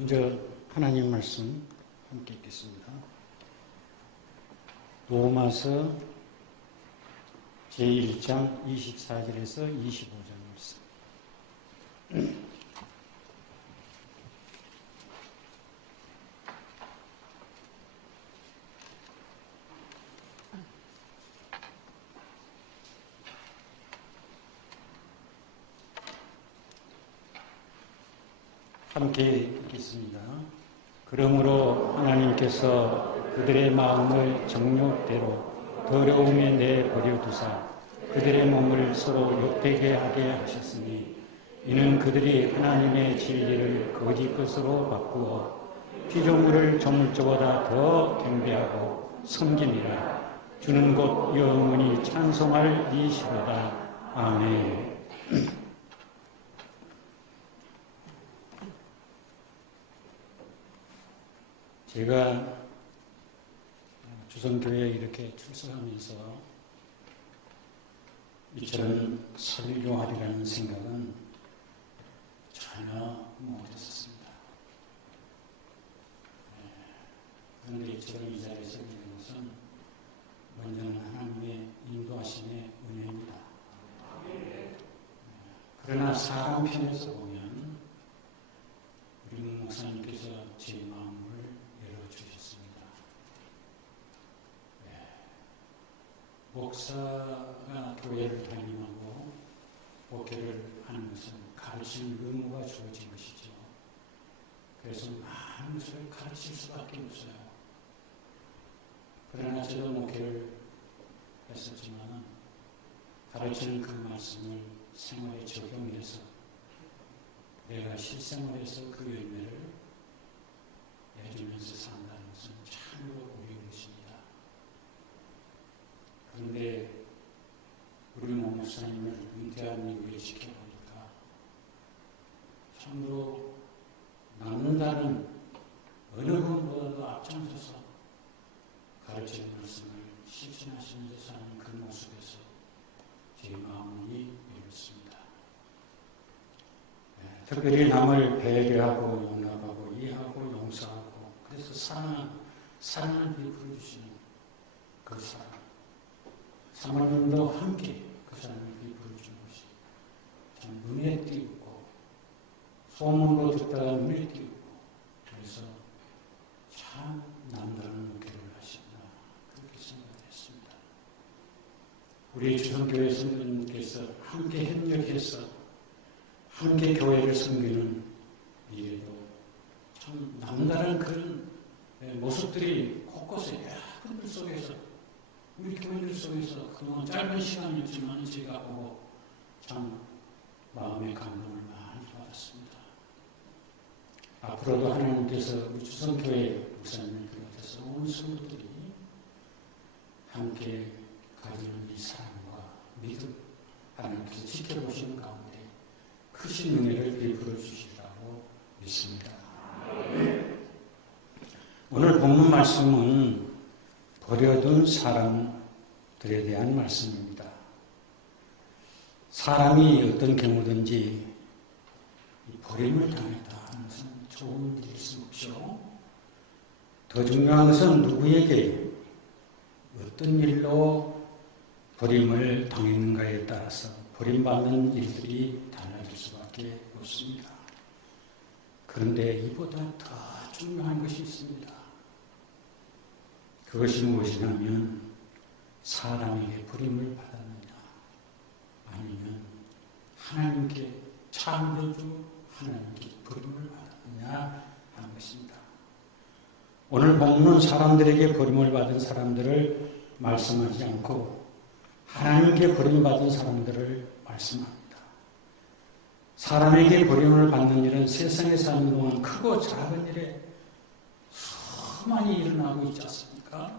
먼저 하나님 말씀 함께 읽겠습니다. 로마서 제1장 24절에서 25절 말씀. 함께 읽겠습니다. 그러므로 하나님께서 그들의 마음을 정욕대로 더러움에 내버려 두사 그들의 몸을 서로 욕되게 하게 하셨으니 이는 그들이 하나님의 진리를 거짓 것으로 바꾸어 피조물을 조물주보다 더 경배하고 섬기니라. 주는 곧 영원히 찬송할 이시로다. 아멘. 제가 주성교회에 이렇게 출석하면서 이처럼 설교하리라는 생각은 전혀 못했었습니다. 그런데 이처럼 이 자리에 서게 된 것은 먼저는 하나님의 인도하심의 은혜입니다. 그러나 사람 편에서 보면 우리 목사님께서 제 마음을 열어주셨습니다. 목사가 교회를 담임하고 목회를 하는 것은 가르치는 의무가 주어진 것이죠. 그래서 많은 것을 가르칠 수밖에 없어요. 그러나 저도 목회를 했었지만 가르치는 그 말씀을 생활에 적용해서 내가 실생활에서 그 열매를 내주면서 산다는 것은 참으로 어려운 것입니다. 그런데 우리 목사님을 은퇴한 이후에 지켜보니까 참으로 남다른 어느 분보다도 앞장서서 가르치는 말씀을 실천하시면서 사는 그 모습에서 제 마음이 이렇습니다. 특별히 남을 배려하고 용납하고 이해하고 용서하고 그래서 사랑을 베풀어 주시는 그 사랑, 사모님도 함께 그 사랑을 베풀어 주는 것이 참 눈에 띄고 소문으로 듣다가 눈에 띄고 그래서 참 남다른 목회를 하신다 그렇게 생각했습니다. 우리 주성교회 성도님께서 함께 협력해서 함께 교회를 섬기는 일에도 참 남다른 그런 모습들이 곳곳에 여러분들 속에서 우리 교회들 속에서 그동안 짧은 시간이었지만 제가 보고 참 마음의 감동을 많이 받았습니다. 앞으로도 하나님께서 우리 주성교회 목사님을 비롯해서 온 성도들이 함께 가지는 이 사랑과 믿음 하나님께서 지켜보시는 가운데 크신 은혜를 베풀어 주시라고 믿습니다. 오늘 본문 말씀은 버려둔 사람들에 대한 말씀입니다. 사람이 어떤 경우든지 버림을 당했다 하는 것은 좋은 일일 수 없죠. 더 중요한 것은 누구에게 어떤 일로 버림을 당했는가에 따라서 버림받는 일들이 달라질 수밖에 없습니다. 그런데 이보다 더 중요한 것이 있습니다. 그것이 무엇이냐면 사람에게 버림을 받았느냐 아니면 하나님께 창조주 하나님께 버림을 받았느냐 하는 것입니다. 오늘 본문은 사람들에게 버림을 받은 사람들을 말씀하지 않고 하나님께 버림받은 사람들을 말씀합니다. 사람에게 버림을 받는 일은 세상에 사는 동안 크고 작은 일에 수많이 일어나고 있지 않습니까?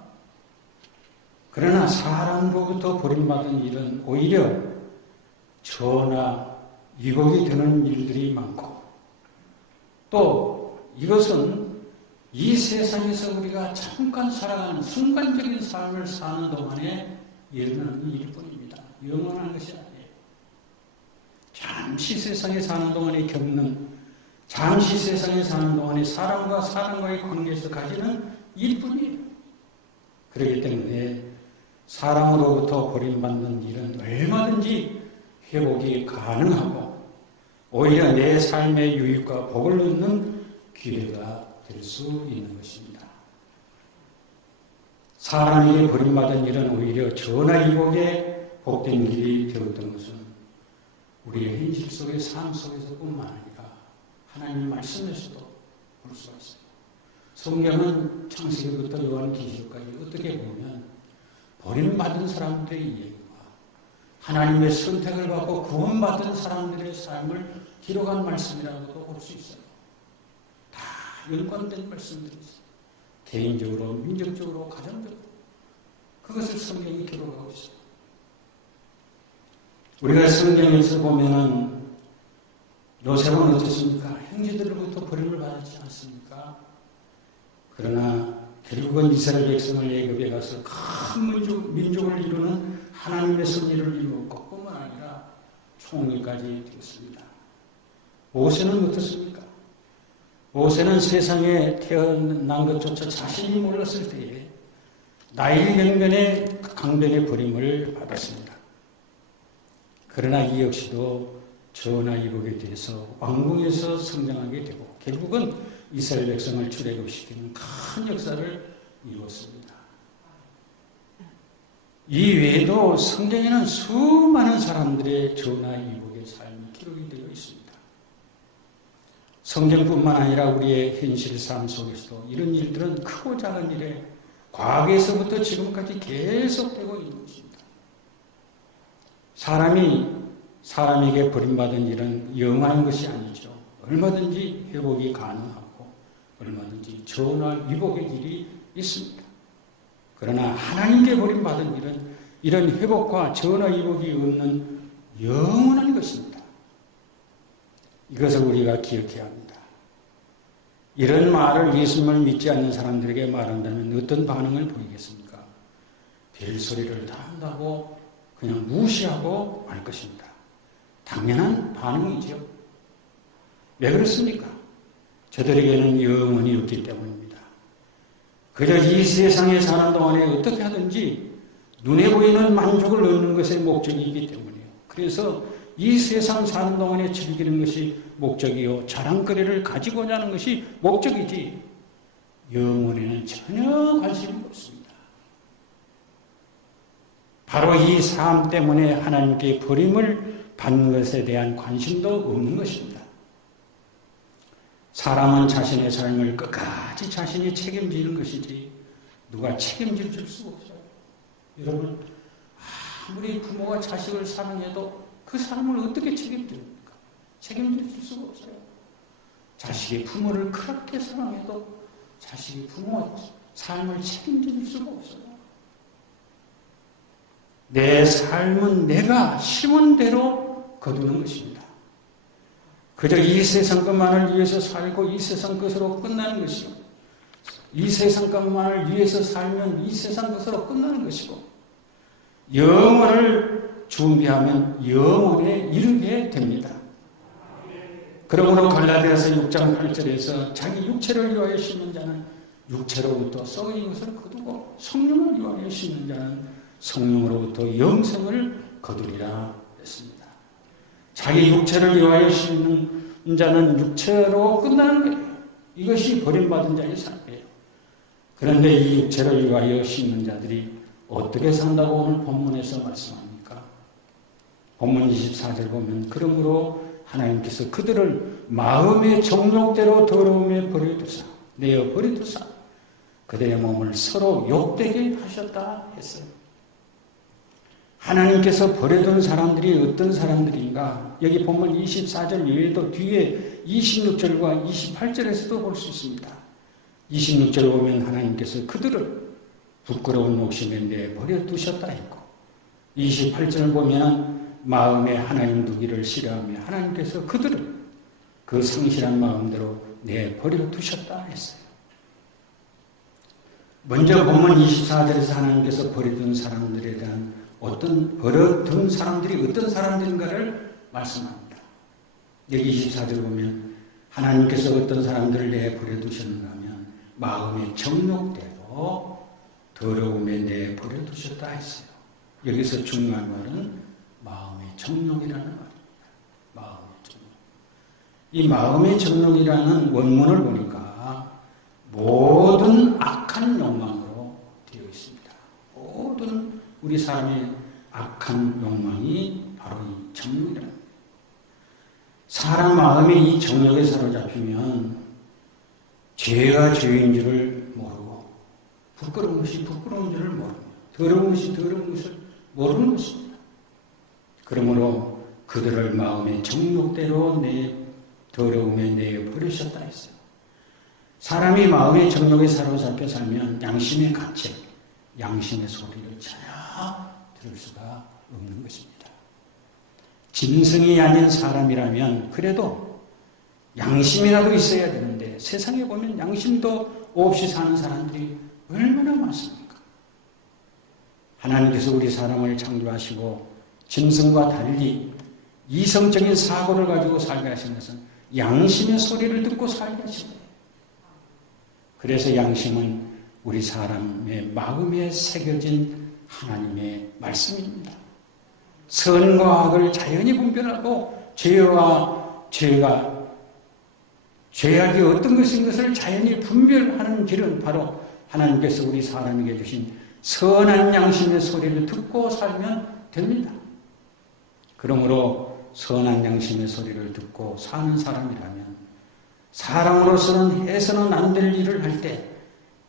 그러나 사람으로부터 버림받은 일은 오히려 저나 위복이 되는 일들이 많고 또 이것은 이 세상에서 우리가 잠깐 살아가는 순간적인 삶을 사는 동안에 일어나는 일뿐입니다. 영원한 것이 아니에요. 잠시 세상에 사는 동안에 겪는 잠시 세상에 사는 동안에 사람과 사람과의 관계에서 가지는 일뿐이에요. 그렇기 때문에 사람으로부터 버림받는 일은 얼마든지 회복이 가능하고 오히려 내 삶의 유익과 복을 얻는 기회가 될 수 있는 것입니다. 사람에게 버림받은 일은 오히려 전화위복의 복된 길이 되었던 것은 우리의 현실 속의 삶 속에서뿐만 아니라 하나님의 말씀에서도 볼 수가 있어요. 성경은 창세기부터 요한계시록까지 어떻게 보면 버림받은 사람들의 이야기와 하나님의 선택을 받고 구원받은 사람들의 삶을 기록한 말씀이라고도 볼 수 있어요. 다 연관된 말씀들이 있어요. 개인적으로, 민족적으로, 가정적으로 그것을 성경이 기록하고 있어요. 우리가 성경에서 보면은 요셉은 어떻습니까? 형제들로부터 버림을 받았지 않습니까? 그러나 결국은 이스라엘 백성을 애굽에 가서 큰 민족을 이루는 하나님의 섭리를 이루었고 뿐만 아니라 총리까지 되었습니다. 모세는 어떻습니까? 모세는 세상에 태어난 것조차 자신이 몰랐을 때에 나일 명변의 강변의 버림을 받았습니다. 그러나 이 역시도 전화위복에 대해서 왕궁에서 성장하게 되고 결국은 이스라엘 백성을 출애굽시키는 큰 역사를 이루었습니다. 이 외에도 성경에는 수많은 사람들의 전화위복의 삶이 기록이 되어 있습니다. 성경뿐만 아니라 우리의 현실 삶 속에서도 이런 일들은 크고 작은 일에 과거에서부터 지금까지 계속되고 있는 것입니다. 사람에게 버림받은 일은 영원한 것이 아니죠. 얼마든지 회복이 가능하고 얼마든지 전화위복의 길이 있습니다. 그러나 하나님께 버림받은 일은 이런 회복과 전화위복이 없는 영원한 것입니다. 이것을 우리가 기억해야 합니다. 이런 말을 예수님을 믿지 않는 사람들에게 말한다면 어떤 반응을 보이겠습니까? 별소리를 다 한다고 그냥 무시하고 말 것입니다. 당연한 반응이죠. 왜 그렇습니까? 저들에게는 영혼이 없기 때문입니다. 그저 이 세상에 사는 동안에 어떻게 하든지 눈에 보이는 만족을 얻는 것이 목적이기 때문이에요. 그래서 이 세상 사는 동안에 즐기는 것이 목적이요 자랑거리를 가지고자 하는 것이 목적이지 영혼에는 전혀 관심이 없습니다. 바로 이 삶 때문에 하나님께 버림을 받는 것에 대한 관심도 없는 것입니다. 사람은 자신의 삶을 끝까지 자신이 책임지는 것이지 누가 책임질 수가 없어요. 여러분 아무리 부모가 자식을 사랑해도 그 사람을 어떻게 책임집니까? 책임질 수가 없어요. 자식이 부모를 그렇게 사랑해도 자식이 부모의 삶을 책임질 수가 없어요. 내 삶은 내가 심은 대로 거두는 것입니다. 그저 이 세상 것만을 위해서 살고 이 세상 것으로 끝나는 것이고 이 세상 것만을 위해서 살면 이 세상 것으로 끝나는 것이고 영원을 준비하면 영원에 이르게 됩니다. 그러므로 갈라디아서 6장 8절에서 자기 육체를 위하여 심는 자는 육체로부터 썩어진 것을 거두고 성령을 위하여 심는 자는 성령으로부터 영생을 거두리라 했습니다. 자기 육체를 위하여 심는 자는 육체로 끝나는 거예요. 이것이 버림받은 자의 삶이에요. 그런데 이 육체를 위하여 심는 자들이 어떻게 산다고 오늘 본문에서 말씀합니까? 본문 24절 보면 그러므로 하나님께서 그들을 마음의 정욕대로 더러움에 버려두사 내어 버려두사 그들의 몸을 서로 욕되게 하셨다 했어요. 하나님께서 버려둔 사람들이 어떤 사람들인가? 여기 본문 24절 외에도 뒤에 26절과 28절에서도 볼 수 있습니다. 26절 보면 하나님께서 그들을 부끄러운 욕심에 내버려 두셨다 했고 28절 보면 마음에 하나님 두기를 싫어하며 하나님께서 그들을 그 성실한 마음대로 내버려 두셨다 했어요. 먼저 본문 24절에서 하나님께서 버려둔 사람들에 대한 버려둔 사람들이 어떤 사람들인가를 말씀합니다. 여기 24절 보면 하나님께서 어떤 사람들을 내버려 두셨는가 하면 마음의 정욕대로 더러움에 내버려 두셨다 했어요. 여기서 중요한 말은 마음의 정욕이라는 말입니다. 마음의 정욕. 이 마음의 정욕이라는 원문을 보니까 모든 악한 욕망으로 되어 있습니다. 모든 우리 사람의 악한 욕망이 바로 이 정욕이라는 거예요. 사람 마음이 이 정욕에 사로잡히면 죄가 죄인 줄을 모르고 부끄러운 것이 부끄러운 줄을 모르고 더러운 것이 더러운 것을 모르는 것입니다. 그러므로 그들을 마음의 정욕대로 더러움에 내버리셨다 했어요. 사람이 마음의 정욕에 사로잡혀 살면 양심의 가책, 양심의 소리를 전혀 들을 수가 없는 것입니다. 짐승이 아닌 사람이라면 그래도 양심이라도 있어야 되는데 세상에 보면 양심도 없이 사는 사람들이 얼마나 많습니까? 하나님께서 우리 사람을 창조하시고 짐승과 달리 이성적인 사고를 가지고 살게 하신 것은 양심의 소리를 듣고 살게 하신 거예요. 그래서 양심은 우리 사람의 마음에 새겨진 하나님의 말씀입니다. 선과 악을 자연히 분별하고 죄악이 어떤 것인 것을 자연히 분별하는 길은 바로 하나님께서 우리 사람에게 주신 선한 양심의 소리를 듣고 살면 됩니다. 그러므로 선한 양심의 소리를 듣고 사는 사람이라면 사람으로서는 해서는 안 될 일을 할 때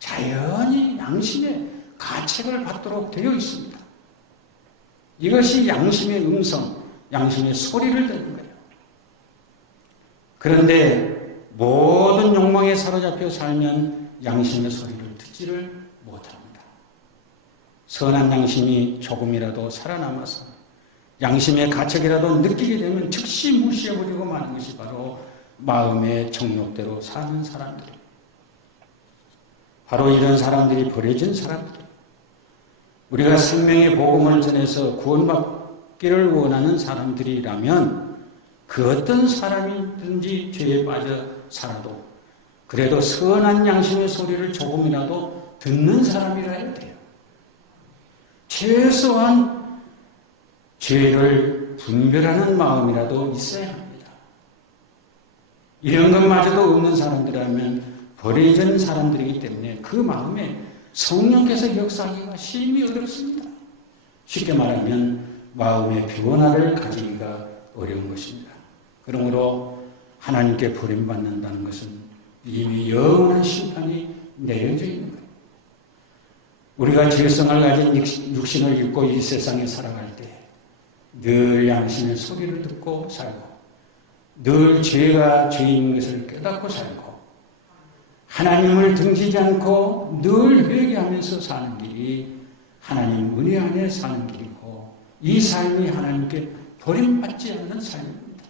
자연히 양심의 가책을 받도록 되어 있습니다. 이것이 양심의 음성, 양심의 소리를 듣는 거예요. 그런데 모든 욕망에 사로잡혀 살면 양심의 소리를 듣지를 못합니다. 선한 양심이 조금이라도 살아남아서 양심의 가책이라도 느끼게 되면 즉시 무시해버리고 마는 것이 바로 마음의 정욕대로 사는 사람들이에요. 바로 이런 사람들이 버려진 사람들이에요. 우리가 생명의 복음을 전해서 구원받기를 원하는 사람들이라면 그 어떤 사람이든지 죄에 빠져 살아도 그래도 선한 양심의 소리를 조금이라도 듣는 사람이라 해야 돼요. 최소한 죄를 분별하는 마음이라도 있어야 합니다. 이런 것마저도 없는 사람들이라면 버려진 사람들이기 때문에 그 마음에 성령께서 역사하기가 심히 어렵습니다. 쉽게 말하면 마음의 변화를 가지기가 어려운 것입니다. 그러므로 하나님께 버림받는다는 것은 이미 영원한 심판이 내려져 있는 거예요. 우리가 죄성을 가진 육신을 입고 이 세상에 살아갈 때 늘 양심의 소리를 듣고 살고 늘 죄가 죄인 것을 깨닫고 살고 하나님을 등지지 않고 늘 회개하면서 사는 길이 하나님 은혜 안에 사는 길이고 이 삶이 하나님께 버림받지 않는 삶입니다.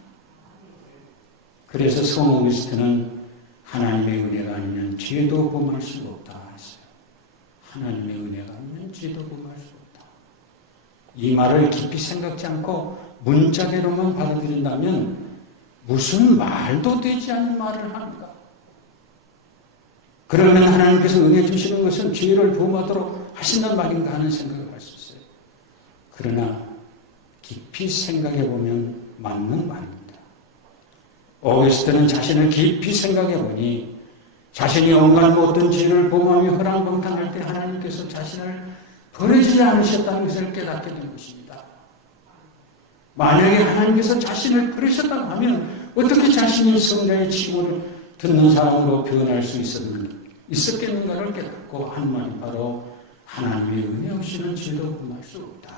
그래서 성 어거스틴은 하나님의 은혜가 아니면 죄도 범할 수 없다 했어요. 하나님의 은혜가 아니면 죄도 범할 수 없다. 이 말을 깊이 생각지 않고 문자대로만 받아들인다면 무슨 말도 되지 않는 말을 합니까? 그러면 하나님께서 은혜 주시는 것은 죄를 범하도록 하신단 말인가 하는 생각을 할 수 있어요. 그러나 깊이 생각해 보면 맞는 말입니다. 어거스틴은 자신을 깊이 생각해 보니 자신이 온갖 모든 죄를 범하며 허랑방탕할 때 하나님께서 자신을 버리지 않으셨다는 것을 깨닫게 된 것입니다. 만약에 하나님께서 자신을 버리셨다고 하면 어떻게 자신이 성자의 칭호를 듣는 사람으로 변할 수 있었겠는가를 깨닫고 한 말이 바로 하나님의 은혜 없이는 죄도 범할 수 없다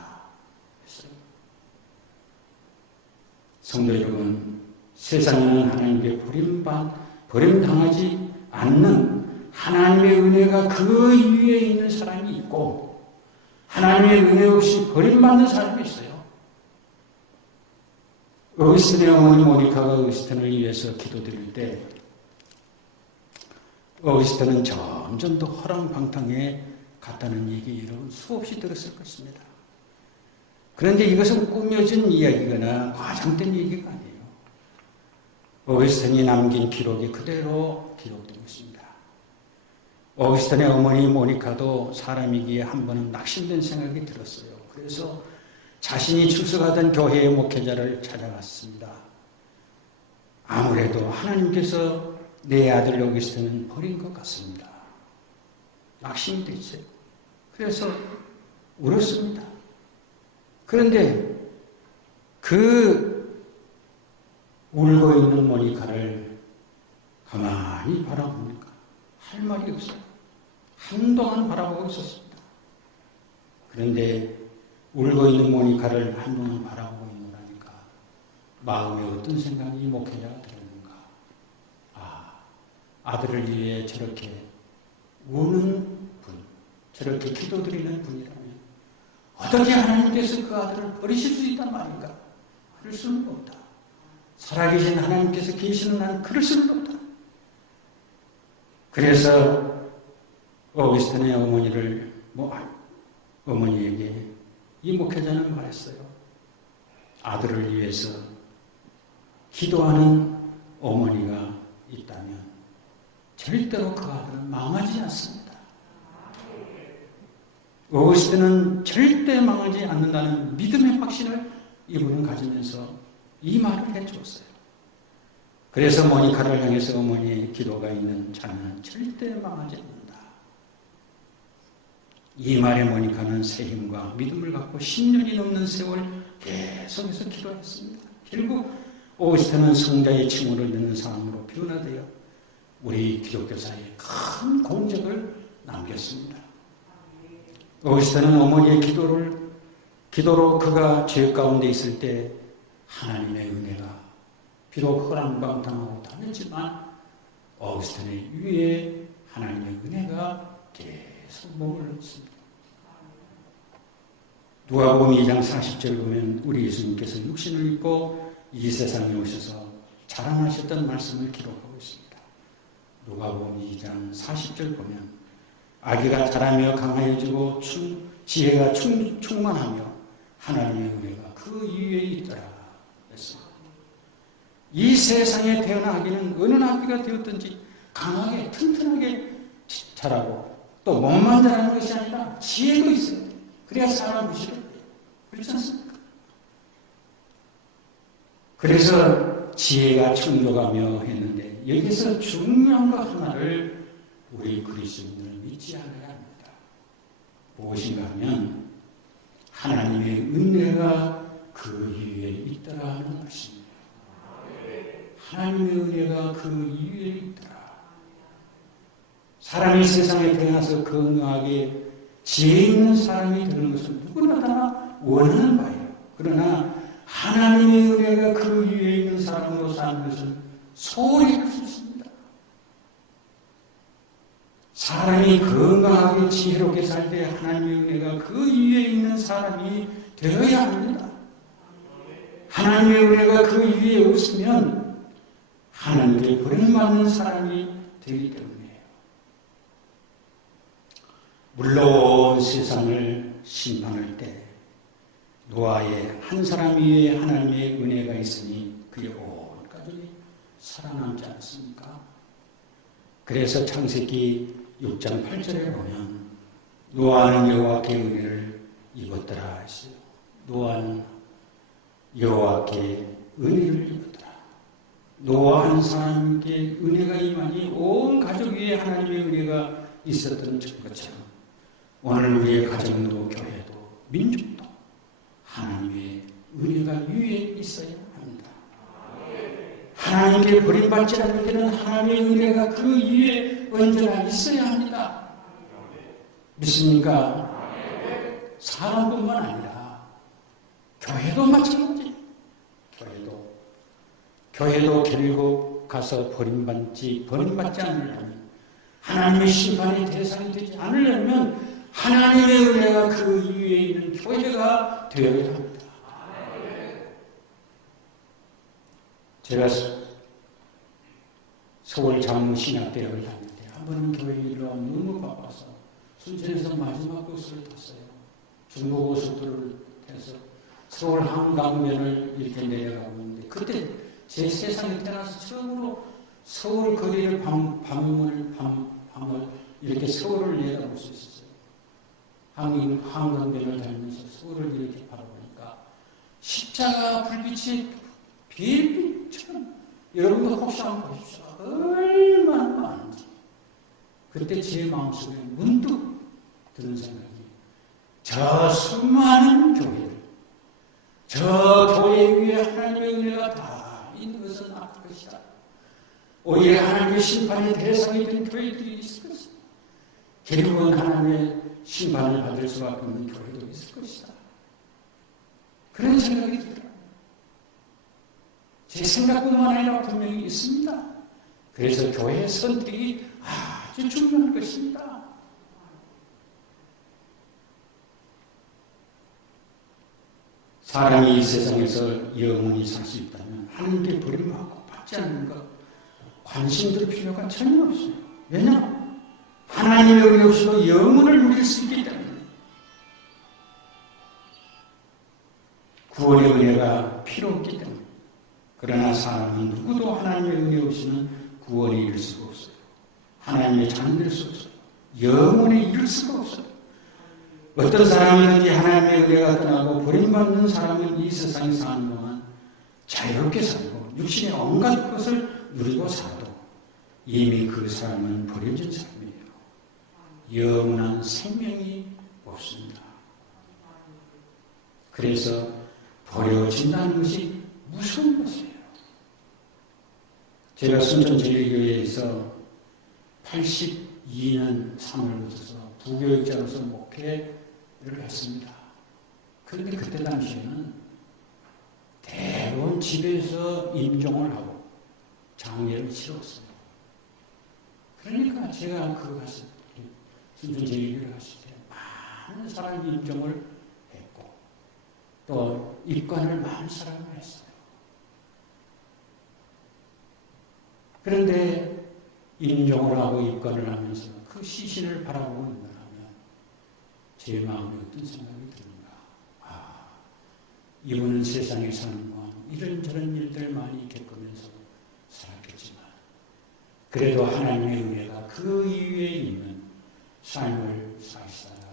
했어요. 성도 여러분, 세상에는 하나님께 버림당하지 않는 하나님의 은혜가 그 위에 있는 사람이 있고 하나님의 은혜 없이 버림받는 사람이 있어요. 어거스틴의 어머니 모니카가 어거스틴을 위해서 기도드릴 때 어거스틴은 점점 더 허랑방탕에 갔다는 얘기 여러분 수없이 들었을 것입니다. 그런데 이것은 꾸며진 이야기거나 과장된 얘기가 아니에요. 어거스틴이 남긴 기록이 그대로 기록된 것입니다. 어거스틴의 어머니 모니카도 사람이기에 한 번은 낙심된 생각이 들었어요. 그래서 자신이 출석하던 교회의 목회자를 찾아갔습니다. 아무래도 하나님께서 내 아들 어거스틴은 버린 것 같습니다. 낙심이 됐어요. 그래서 울었습니다. 그런데 그 울고 있는 모니카를 가만히 바라보니까 할 말이 없어요. 한동안 바라보고 있었습니다. 그런데 울고 있는 모니카를 한동안 바라보고 있노라니까 마음에 어떤 생각이 목회자가 들었는가. 아들을 위해 저렇게 우는 분, 저렇게 기도드리는 분이라면 어떻게 하나님께서 그 아들을 버리실 수 있단 말인가? 그럴 수는 없다. 살아계신 하나님께서 계시는 한 그럴 수는 없다. 그래서 어거스틴의 어머니에게 이 목회자는 말했어요. 아들을 위해서 기도하는 어머니가 있다면 절대로 그 아들은 망하지 않습니다. 어거스틴은 절대 망하지 않는다는 믿음의 확신을 이분은 가지면서 이 말을 해주었어요. 그래서 모니카를 향해서 어머니의 기도가 있는 자는 절대 망하지 않는다. 이 말에 모니카는 새 힘과 믿음을 갖고 10년이 넘는 세월 계속해서 기도했습니다. 결국 어거스틴은 성자의 칭호를 듣는 사람으로 변화되어 우리 기독교사에 큰 공적을 남겼습니다. 어거스틴은 어머니의 기도로 그가 죄 가운데 있을 때 하나님의 은혜가 비록 허랑방탕하고 다녔지만 어거스틴의 위에 하나님의 은혜가 계속 머물렀습니다. 누가복음 2장 40절 보면 우리 예수님께서 육신을 입고 이 세상에 오셔서 자랑하셨던 말씀을 기록하고 있습니다. 누가복음 2장 40절 보면 아기가 자라며 강하여지고 지혜가 충만하며 하나님의 은혜가 그 위에 있더라 했습니다. 이 세상에 태어난 아기는 어느 아기가 되었든지 강하게 튼튼하게 자라고 또 몸만 자라는 것이 아니라 지혜도 있어야 돼요. 그래야 사람 무시를 해요. 그렇지 않습니까? 그래서 지혜가 충족하며 했는데 여기서 중요한 것 하나를 우리 그리스도인들은 믿지 않아야 합니다. 무엇인가 하면 하나님의 은혜가 그 위에 있더라 하는 것입니다. 하나님의 은혜가 그 위에 있더라. 사람이 세상에 태어나서 건강하게 지혜 있는 사람이 되는 것은 누구나 다 원하는 바예요. 그러나 하나님의 은혜가 그 위에 있는 사람으로 사는 것은 소홀히 할 수 있습니다. 사람이 건강하게 지혜롭게 살 때 하나님의 은혜가 그 위에 있는 사람이 되어야 합니다. 하나님의 은혜가 그 위에 없으면 하나님께 버림받는 사람이 되기 때문이에요. 물론 세상을 심판할 때 노아의 한 사람 위에 하나님의 은혜가 있으니 그의 온 가족이 살아남지 않습니까? 그래서 창세기 6장 8절에 보면 노아는 여호와께 은혜를 입었더라 했어요. 노아는 여호와께 은혜를 입었더라. 노아 한 사람께 은혜가 임하니 온 가족 위에 하나님의 은혜가 있었던 것처럼 오늘 우리의 가정도 교회도 민족도 하나님의 은혜가 위에 있어야 합니다. 하나님께 버림받지 않는 데는 하나님의 은혜가 그 위에 언제나 있어야 합니다. 믿습니까? 사람뿐만 아니라 교회도 마찬가지예요. 교회도 결국 가서 버림받지 않으려면 하나님의 심판의 대상이 되지 않으려면 하나님의 은혜가 그 위에 있는 교회가 되어야 합니다. 제가 서울 장로신학대학을 다닐 때 한 번은 교회 일로 너무 바빠서 순천에서 마지막 버스를 탔어요. 중부고속도로를 타서 서울 한강변을 이렇게 내려가고 있는데 그때 제 세상에 태어나서 처음으로 서울 거리를 밤을 이렇게 서울을 내다볼 수 있었어요. 한강변을 달리면서 서울을 이렇게 바라보니까 십자가 불빛이 별빛처럼, 여러분도 혹시 한번 보십시오. 얼마나 많은지. 그때 제 마음속에 문득 드는 생각이, 저 수많은 교회들, 저 교회 위에 하나님의 은혜가 다 있는 것은 아닐 것이다. 오히려 하나님의 심판의 대상이 된 교회들이 있을 것이다. 결국은 하나님의 심판을 받을 수밖에 없는 교회도 있을 것이다. 그런 생각이 들어요. 제 생각뿐만 아니라 분명히 있습니다. 그래서 교회의 선택이 아주 중요한 것입니다. 사람이 이 세상에서 영원히 살 수 있다면 하나님께 버림받고 받지 않는 것 관심 들 필요가 전혀 없어요. 왜냐? 하나님의 은혜 없이도 영원을 누릴 수 있기 때문에. 구원의 은혜가 필요 없기 때문에. 그러나 사람은 누구도 하나님의 은혜 없이는 구원에 이를 수가 없어요. 하나님의 자녀 될 수 없어요. 영원에 이를 수가 없어요. 어떤 사람이든지 하나님의 은혜가 떠나고 버림받는 사람은 이 세상에 사는 동안 자유롭게 살고 육신의 온갖 것을 누리고 살아도 이미 그 사람은 버려진 사람이에요. 영원한 생명이 없습니다. 그래서 버려진다는 것이 무서운 것이에요. 제가 순천제일교회에서 82년 3월부터 부교육자로서 목회를 했습니다. 그런데 그때 당시에는 대부분 집에서 임종을 하고 장례를 치렀어요. 그러니까 제가 그거 갔을 때, 순천제일교회 갔을 때 많은 사람이 임종을 했고 또 입관을 많은 사람이 했어요. 그런데 임종을 하고 입관을 하면서 그 시신을 바라보고 있는 하면 제 마음에 어떤 생각이 드는가. 이분은 세상에 사는 동안 이런저런 일들 많이 겪으면서 살았겠지만 그래도 하나님의 은혜가 그 이후에 있는 삶을 사시다가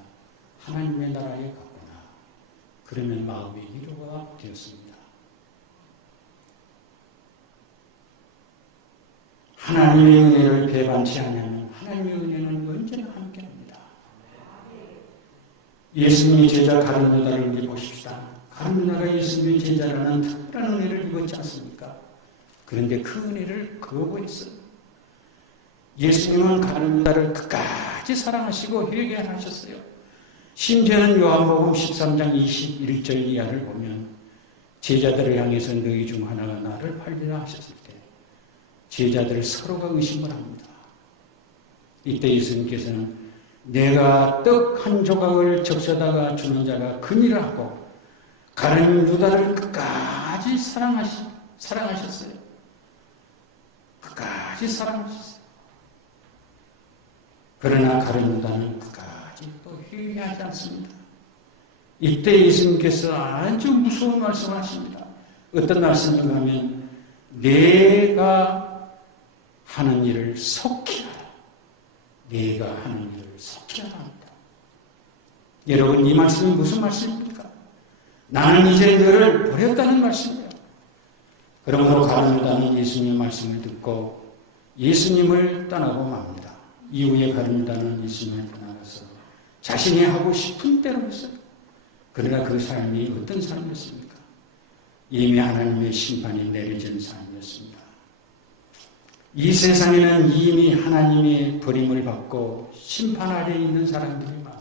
하나님의 나라에 갔구나. 그러면 마음의 위로가 되었습니다. 하나님의 은혜를 배반치 않으면 하나님의 은혜는 언제나 함께합니다. 예수님의 제자 가룟 유다를 우리 보십시다. 가룟 유다가 예수님의 제자라는 특별한 은혜를 입었지 않습니까? 그런데 그 은혜를 거부했어요. 예수님은 가룟 유다를 끝까지 사랑하시고 회개하셨어요. 심지어는 요한복음 13장 21절 이하를 보면 제자들을 향해서 너희 중 하나가 나를 팔리라 하셨을 때 제자들 서로가 의심을 합니다. 이때 예수님께서는 내가 떡 한 조각을 적셔다가 주는 자가 근이라 하고 가룟 유다를 끝까지 사랑하셨어요. 끝까지 사랑하셨어요. 그러나 가룟 유다는 끝까지 또 회개하지 않습니다. 이때 예수님께서 아주 무서운 말씀을 하십니다. 어떤 말씀인가 하면 내가 하는 일을 속히 하라. 내가 하는 일을 속히 하라 합니다. 여러분 이 말씀이 무슨 말씀입니까? 나는 이제 너를 버렸다는 말씀이에요. 그러므로 가룟 유다는 예수님의 말씀을 듣고 예수님을 떠나고 맙니다. 이후에 가룟 유다는 예수님을 떠나서 자신이 하고 싶은 대로 했어요. 그러나 그 삶이 어떤 삶이었습니까? 이미 하나님의 심판이 내려진 삶이었습니다. 이 세상에는 이미 하나님의 버림을 받고 심판 아래에 있는 사람들이 많아요.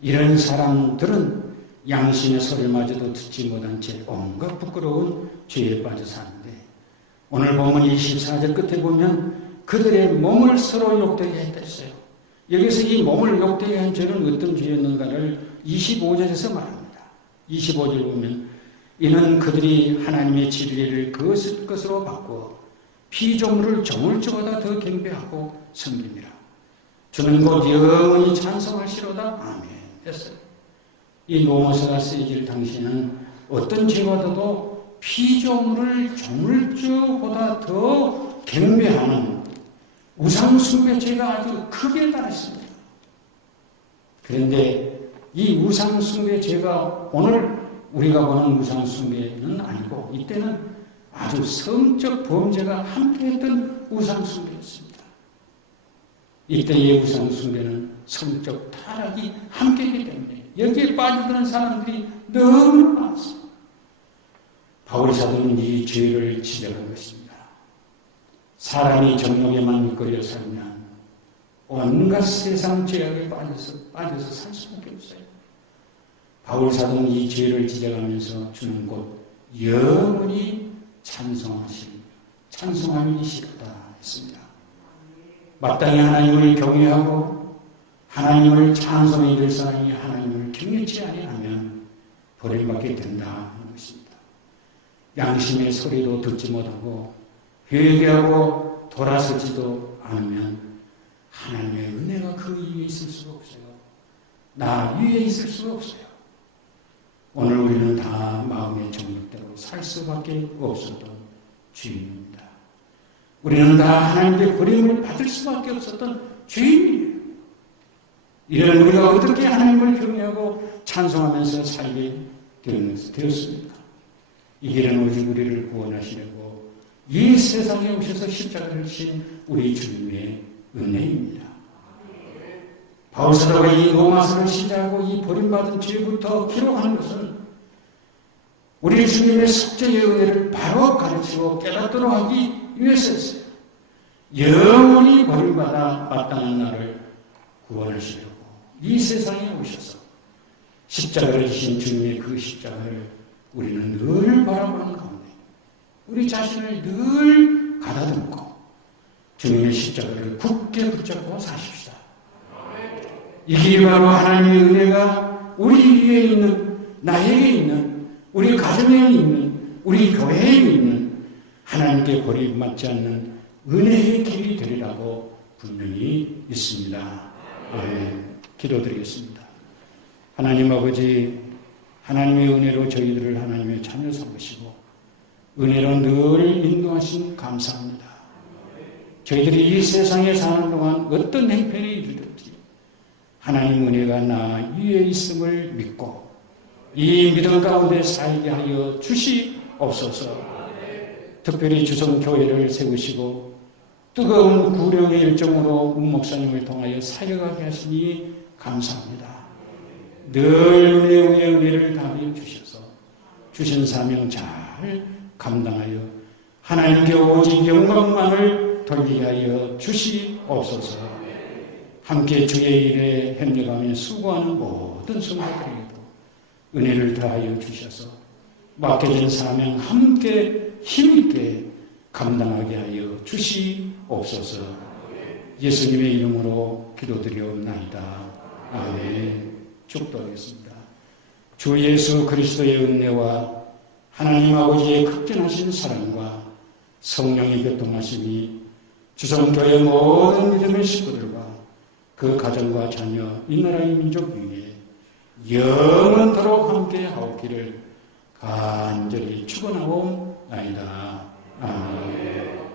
이런 사람들은 양심의 소리마저도 듣지 못한 채 온갖 부끄러운 죄에 빠져 사는데 오늘 보면 24절 끝에 보면 그들의 몸을 서로 욕되게 했다 했어요. 여기서 이 몸을 욕되게 한 죄는 어떤 죄였는가를 25절에서 말합니다. 25절 보면 이는 그들이 하나님의 진리를 것으로 바꾸어 피조물을 조물주보다 더 경배하고 섬깁니다. 주는 곧 영원히 찬송하시로다. 아멘 했어요. 이 로마서가 쓰여질 당시에는 어떤 죄보다도 피조물을 조물주보다 더 경배하는 우상숭배죄가 아주 크게 달했습니다. 그런데 이 우상숭배죄가 오늘 우리가 보는 우상숭배는 아니고 이때는 아주 성적 범죄가 함께했던 우상숭배였습니다. 이때의 우상숭배는 성적 타락이 함께했기 때문에 여기에 빠져드는 사람들이 너무 많습니다. 바울 사도는 이 죄를 지적한 것입니다. 사람이 정욕에만 이끌려 살면 온갖 세상 죄악에 빠져서 살 수밖에 없어요. 바울 사도는 이 죄를 지적하면서 주는 곧 영원히 찬송함이 시다 했습니다. 마땅히 하나님을 경외하고 하나님을 찬송해야 될 사람이 하나님을 경외치 아니하면 버림받게 된다 하는 것입니다. 양심의 소리도 듣지 못하고 회개하고 돌아서지도 않으면 하나님의 은혜가 그 위에 있을 수가 없어요. 나 위에 있을 수가 없어요. 오늘 우리는 다 마음의 정욕대로 살 수밖에 없었던 죄인입니다. 우리는 다 하나님께 버림을 받을 수밖에 없었던 죄인이에요. 이런 우리가 어떻게 하나님을 경외하고 찬송하면서 살게 되었습니까? 이 길은 오직 우리를 구원하시려고 이 세상에 오셔서 십자가를 지신 우리 주님의 은혜입니다. 바울 사도가 이 로마서를 시작하고 이 버림받은 죄부터 기록하는 것은 우리 주님의 속죄의 은혜를 바로 가르치고 깨닫도록 하기 위해서였어요. 영원히 버림받아 마땅한 나를 구원하시려고 이 세상에 오셔서 십자가를 지신 주님의 그 십자가를 우리는 늘 바라보는 가운데 우리 자신을 늘 가다듬고 주님의 십자가를 굳게 붙잡고 사십시다. 이 길이 바로 하나님의 은혜가 우리 위에 있는, 나에게 있는, 우리 가정에 있는, 우리 교회에 있는 하나님께 버림받지 않는 은혜의 길이 되리라고 분명히 있습니다. 아멘. 기도드리겠습니다. 하나님 아버지, 하나님의 은혜로 저희들을 하나님의 자녀 삼으시고 은혜로 늘 인도하신 감사합니다. 저희들이 이 세상에 사는 동안 어떤 행편이 이르든지 하나님 은혜가 나 위에 있음을 믿고 이 믿음 가운데 살게 하여 주시옵소서. 특별히 주성교회를 세우시고 뜨거운 구령의 열정으로 문 목사님을 통하여 사역하게 하시니 감사합니다. 늘 은혜 위에 은혜를 더하여 주셔서 주신 사명 잘 감당하여 하나님께 오직 영광만을 돌리게 하여 주시옵소서. 함께 주의 일에 협력하며 수고하는 모든 성도들에게도 은혜를 더하여 주셔서 맡겨진 사명 함께 힘있게 감당하게 하여 주시옵소서. 예수님의 이름으로 기도드리옵나이다. 아멘. 축도하겠습니다. 주 예수 그리스도의 은혜와 하나님 아버지의 극진하신 사랑과 성령의 교통하심이 주성교회 모든 믿음의 식구들과 그 가정과 자녀, 이 나라의 민족 위에 영원토록 함께 하옵기를 간절히 축원하옵나이다. 아멘.